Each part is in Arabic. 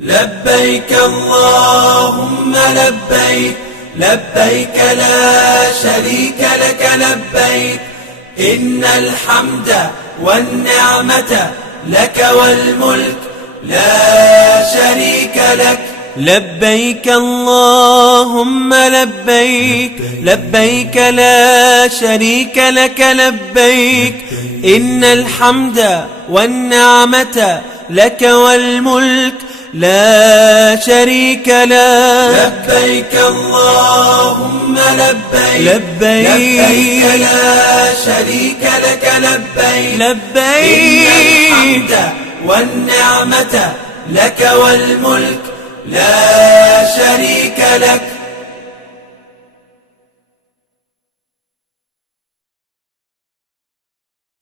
لبيك اللهم لبيك لبيك لا شريك لك لبيك إن الحمد والنعمة لك والملك لا شريك لك. لبيك اللهم لبيك لبيك لا شريك لك لبيك إن الحمد والنعمة لك والملك لا شريك لك. لبيك اللهم لبيك لبيك لا شريك لك لبيك لبيك إن الحمد والنعمة لك والملك لا شريك لك.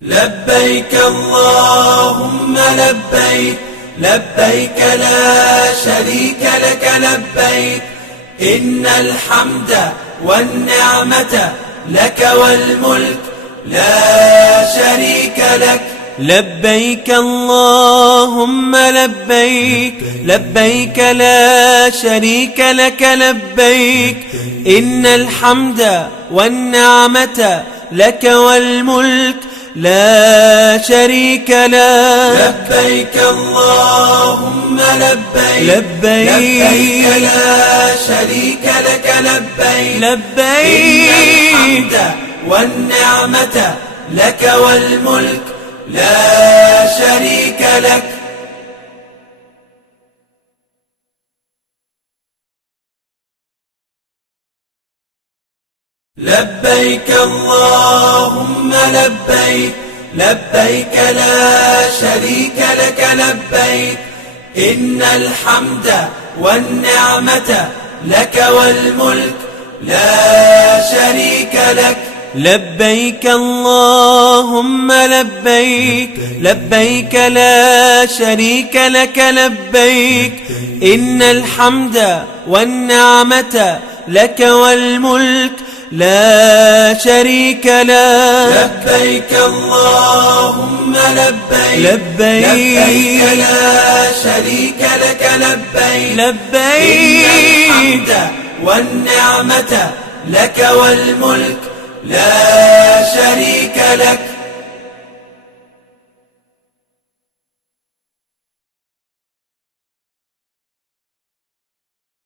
لبيك اللهم لبيك لبيك لا شريك لك لبيك إن الحمد والنعمة لك والملك لا شريك لك. لبيك اللهم لبيك لبيك لا شريك لك لبيك إن الحمد والنعمة لك والملك لا شريك لك. لبيك اللهم لبيك لبيك لا شريك لك لبيك لبيك إن الحمد والنعمة لك والملك لا شريك لك. لبيك اللهم لبيك لبيك لا شريك لك لبيك إن الحمد والنعمة لك والملك لا شريك لك. لبيك اللهم لبيك لبيك لا شريك لك لبيك إن الحمد والنعمة لك والملك لا شريك لك. لبيك اللهم لبيك لبيك لا شريك لك لبيك لبيك إن الحمد والنعمة لك والملك لا شريك لك.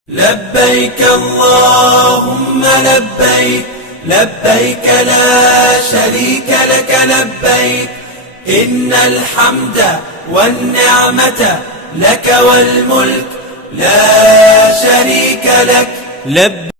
لبيك اللهم لبيك لبيك لا شريك لك لبيك إن الحمد والنعمة لك والملك لا شريك لك.